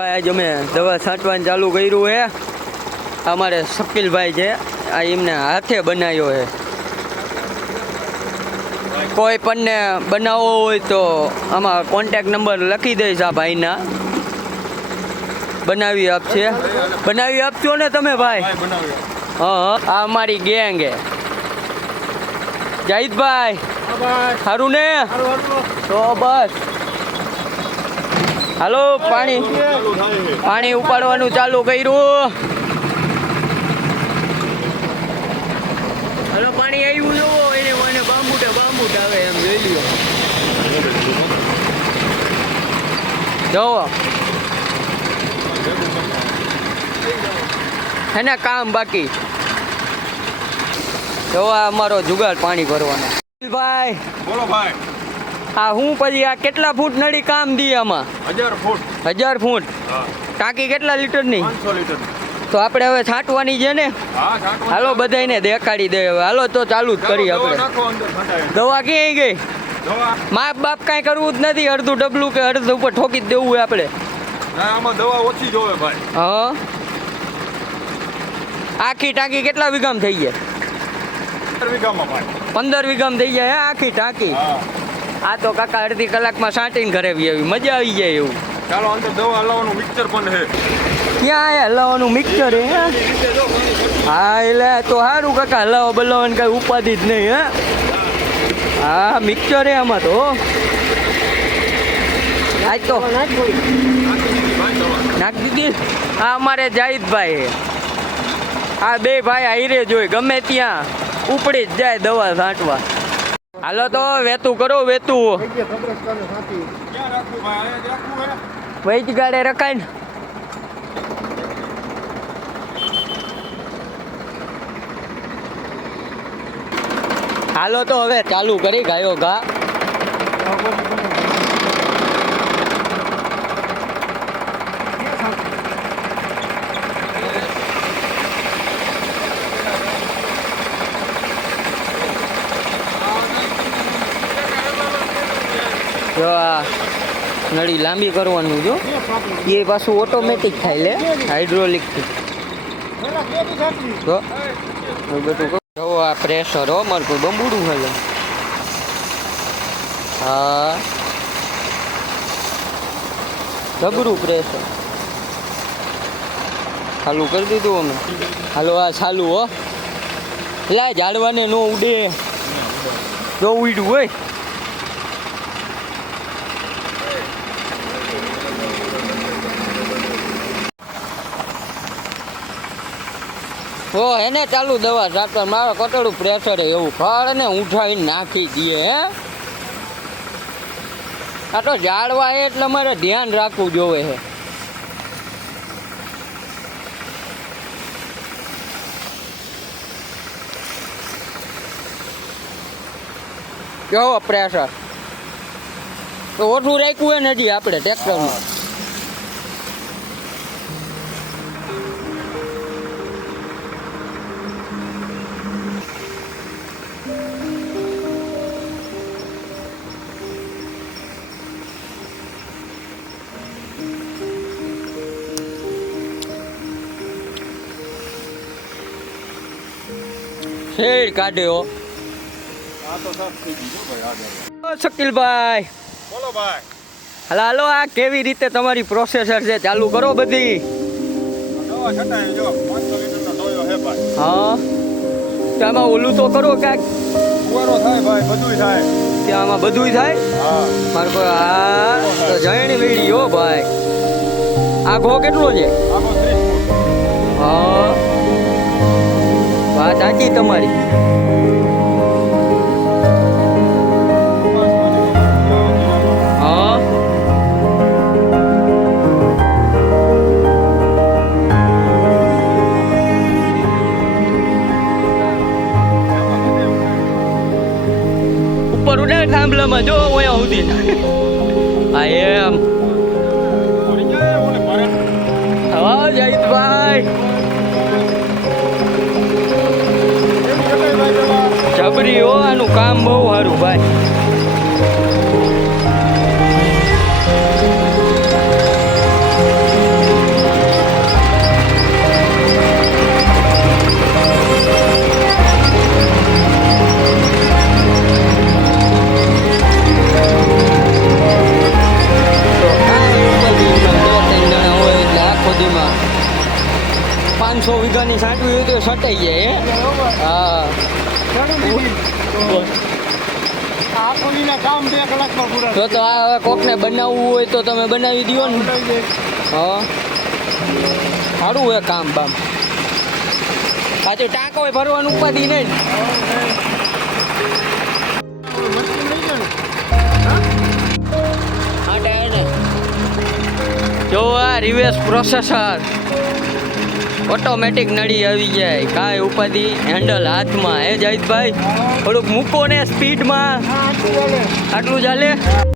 ભાઈ આજે અમે દવા છાંટવાનું ચાલુ કર્યું છે અમારે શકીલભાઈ છે. આ એમને હાથે બનાવ્યો છે કોઈ પણને બનાવવો હોય તો આમાં કોન્ટેક નંબર લખી દઈશ આ ભાઈના. બનાવી આપશે. બનાવી આપશો ને તમે ભાઈ? હા આ અમારી ગેંગ હે. જાહિદભાઈ સારું ને? તો બસ. હાલો પાણી. પાણી ઉપાડવાનું ચાલુ કર્યું. હાલો પાણી આવ્યું જોવો એને મને બાંબુટે બાંબુટ આવે એમ જોઈ લ્યો. જોવો. એના કામ બાકી. જોવા અમારો જુગાડ પાણી ભરવાનો. ભાઈ. બોલો ભાઈ. આ હું પછી આ કેટલા ફૂટ નળી કામ દી આમાં? હજાર ફૂટ. હજાર ફૂટ? ટાંકી કેટલા લીટરની? તો આપણે હવે છાંટવાની છે ને? હાલો બધાને દેખાડી દે હવે. હાલો તો ચાલુ જ કરી આપણે. દવા ક્યાંય ગઈ? માપ બાપ કાંઈ કરવું જ નથી. અડધું ડબલું કે અડધું ઉપર ઠોકી જ દેવું હોય આપણે. આમાં દવા ઓછી જોવે ભાઈ. હા? આખી ટાંકી કેટલા વિગામ થઈ જાય? પંદર વીઘામાં થઈ જાય હે? આખી ટાંકી? હા. આ તો કાકા અડધી કલાકમાં સાંટીને ઘરે આવી આવી. મજા આવી જાય એવું. ચાલો અંદર દવા હલાવવાનું મિક્સર પણ છે. ક્યાં હલાવવાનું મિક્સર હે? હા એટલે તો સારું કાકા હલાવો બલાવવાની કાંઈ ઉપાધિ જ નહીં હે? હા મિક્સર હે આમાં તો આજ તો. નાખ દીધી? હા અમારે જાહિદભાઈ આ બે ભાઈ હાઈરે જોઈ ગમે ત્યાં. ઉપડી જ જાય દવા છાંટવા. હાલો તો વેતું કરો વેતું. વૈજ ગાડે રખાય ને. હાલો તો હવે ચાલુ કરી ગાયો ઘા. જો આ નળી લાંબી કરવાનું જો. એ પાછું ઓટોમેટિક થાય લે હાઇડ્રોલિક તો એવું બધું. જો આ પ્રેશર હો મારે કોઈ બંબુડું હલે. હા. જબરું પ્રેશર ચાલુ કરી દીધું અમે. હાલો, આ ચાલુ હો. લા ઝાડવાને નો ઉડે. જો ઉડ્યું હોય. હો એને ચાલુ દવા સાતર મારો કટડું પ્રેશર એવું ફળ ને ઉઠાવીને નાખી દઈએ, હે? આ તો જાળવા એટલે મારે ધ્યાન રાખવું જોવે છે કેવો પ્રેશર તો ઓછું રાખ્યું હે નથી આપણે ટ્રેક્ટરમાં શેડ કાઢ્યો. શકીલભાઈ. બોલો ભાઈ હાલો હાલો, આ કેવી રીતે તમારી પ્રોસેસર છે? ચાલુ કરો બધી. હે. આમાં ઓલું તો કરો કાંઈક. ફુવારો થાય ભાઈ આમાં બધુંય થાય? મારે હા તો જયણી વેડી હો ભાઈ. આ ઘો કેટલો છે? આખો હા. વાત સાચી તમારી. ઉપર ઉડે થાંભલામાં જો અહીંયા સુધી હા એમ. હા જયદભાઈ છટાઈ જાય હે? તો તો આ હવે કોકને બનાવવું હોય તો તમે બનાવી દો ને. હા. સારું હોય કામ બામ. પાછું ટાંકો હોય ભરવાનું ઉપાધિ નહીં જો આ રિવેસ પ્રોસેસર ઓટોમેટિક નળી આવી જાય. કાંઈ ઉપાધિ હેન્ડલ હાથમાં. હે ભાઈ થોડુંક મૂકો ને સ્પીડમાં આટલું ચાલે?